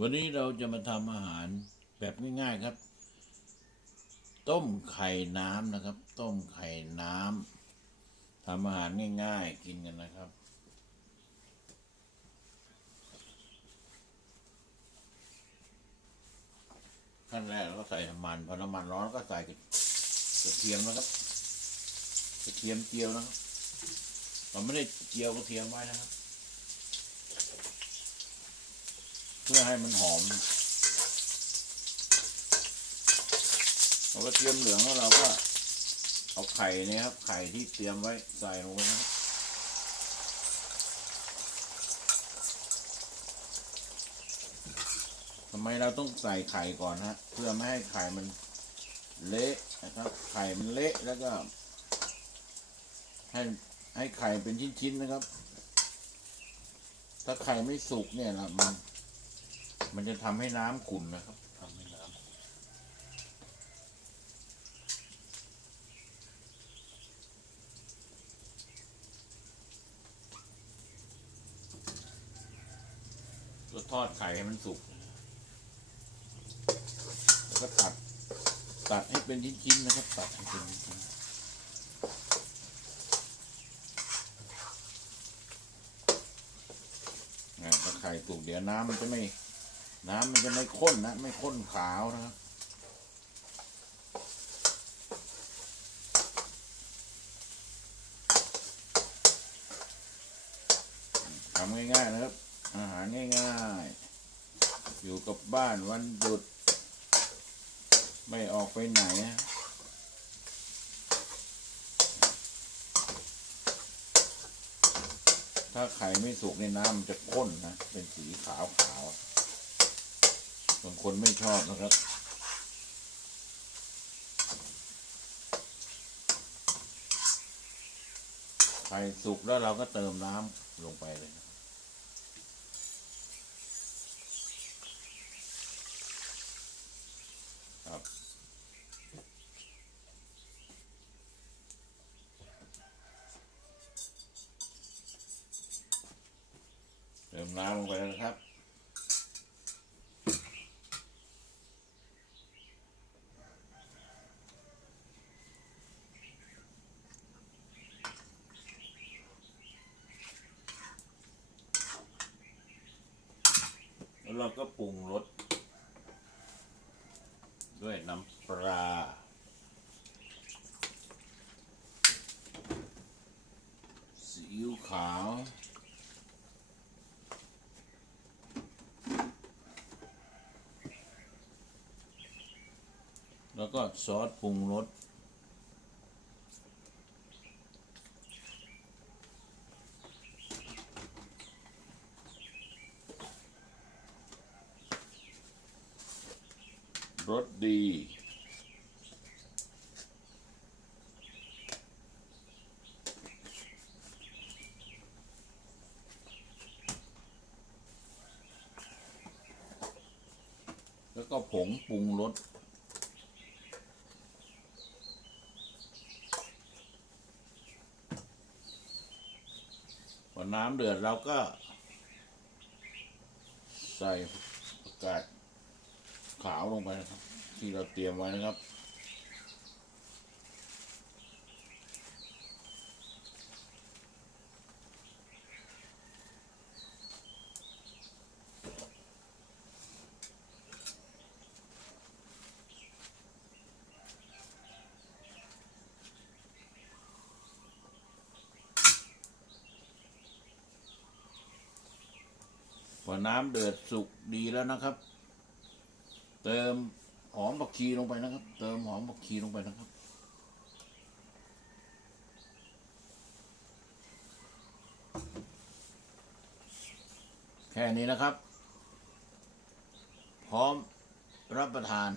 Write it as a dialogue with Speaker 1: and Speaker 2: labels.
Speaker 1: วันนี้เราจะมาทำอาหารแบบง่ายๆครับ ต้มไข่น้ำนะครับ ต้มไข่น้ำทำอาหารง่ายๆ กินกันนะครับ ขั้นแรกเราก็ใส่น้ำมันพอน้ำมันร้อนก็ใส่กระเทียมนะครับกระเทียมเจียวนะครับเราไม่ได้เจียวกระเทียมไว้นะครับ เพื่อให้มันหอมเราก็เตรียมเหลืองแล้วเราก็เอาไข่นี่ครับ ไข่ที่เตรียมไว้ใส่ลงไปนะครับทำไมเราต้องใส่ไข่ก่อนฮะ เพื่อไม่ให้ไข่มันเละนะครับ ไข่มันเละแล้วก็ ให้ให้ไข่เป็นชิ้นๆนะครับ ถ้าไข่ไม่สุกเนี่ยนะมัน มันจะทำให้น้ำขุ่นนะครับทำให้น้ำขุ่นก็ทอดไข่ให้มันสุก แล้วก็ตัด ตัดให้เป็นชิ้นๆนะครับ ตัดให้เป็นชิ้นๆอ่าถ้าไข่สุกเดี๋ยวน้ำมันจะไม่ น้ำมันจะไม่ข้นนะ ไม่ข้นขาวนะครับ ทำง่ายๆนะครับ อาหารง่ายๆ อยู่กับบ้านวันหยุด ไม่ออกไปไหนนะถ้าไข่ไม่สุกในน้ำมันจะข้นนะ เป็นสีขาวขาวๆางคนไม่ชอบนะครับ ไข่สุกแล้วเราก็เติมน้ำลงไปเลยนะเติมน้ำลงไปนะครับ เราก็ปรุงรสด้วยน้ำปลา ซีอิ๊วขาว แล้วก็ซอสปรุงรส รสดี แล้วก็ผงปรุงรสพอน้ำเดือดเราก็ ใส่ผักกาด ขาวลงไปนะครับ ที่เราเตรียมไว้นะครับพอน้ำเดือดสุกดีแล้วนะครับ เติมหอมบักชีลงไปนะครับ เติมหอมบักชีลงไปนะครับ แค่นี้นะครับ พร้อมรับประทาน